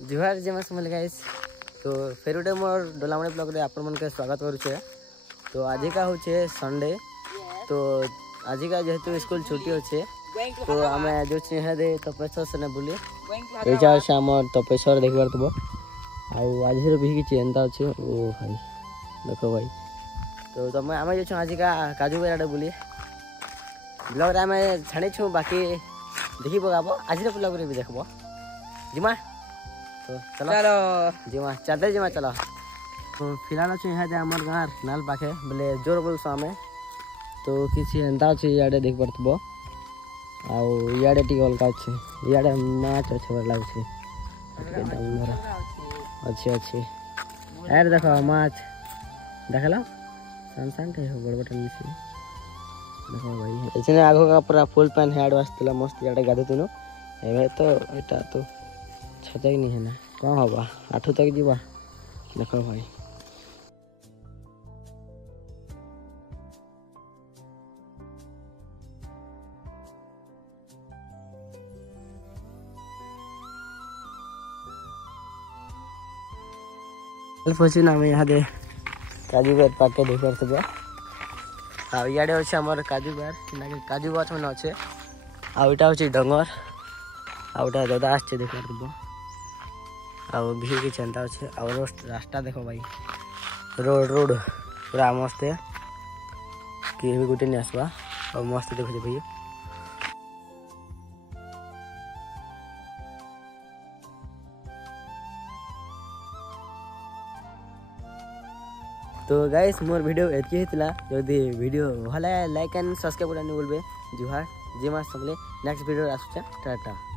जुहार जमा समझ गाइस। तो फिर गोटे मोर डोलामणी ब्लॉग रे आपण मन के स्वागत करुचे। तो आज का होचे संडे। तो आज का जेहेतु स्कूल छुट्टी होचे तो आमे जो छे दे तपेश्वर से बुली एजा से हमर तपेश्वर देखबार तबो आ आज रे भी की चिंता होचे। ओ भाई देखो भाई। तो तमे आमे जो आज का काजू बेराडे बुली ब्लॉग रे आमे छाणी छु बाकी देखि बगाबो आज रे ब्लॉग रे भी देखबो जिमा। तो चलो जिमा चलते जिमा चलो। तो फिलहाल अच्छे यहाँ आमर गाँव नाल पाखे बोले जोर बोल आमे तो किसी एंता अच्छे इे देख पार्थ आड़े टी अलग अच्छे इे माछ अच्छे लगुच अच्छे अच्छे यार देख माछ देख लो सान सान बड़ बड़ मिसी देख भाई इतने आगो का पूरा फुल पैंट हेड आसला मस्त इे गाधु तीन ए तो यहाँ तो छतक नहीं है ना कौन होगा आठू तक जीवा देख भाई। पहुँची ना यहाँ दे काजू बेर पाके देख पार इे अच्छे आमर काजू बेर काजू गछ मैंने अच्छे आटा हूँ डंगर आटा दादा आसचे देख पार भी की चिंता अच्छे रास्ता देखो भाई रोड रोड पूरा मस्त है कि भी गोटे नहीं आसवा और मस्त देखो भाई। तो गाइस मोर वीडियो एतकी हितला जदि वीडियो भले लाइक एंड सब्सक्राइब करने बोलबे जुहार जे मास सबले नेक्स्ट वीडियो आसुचा टाटा।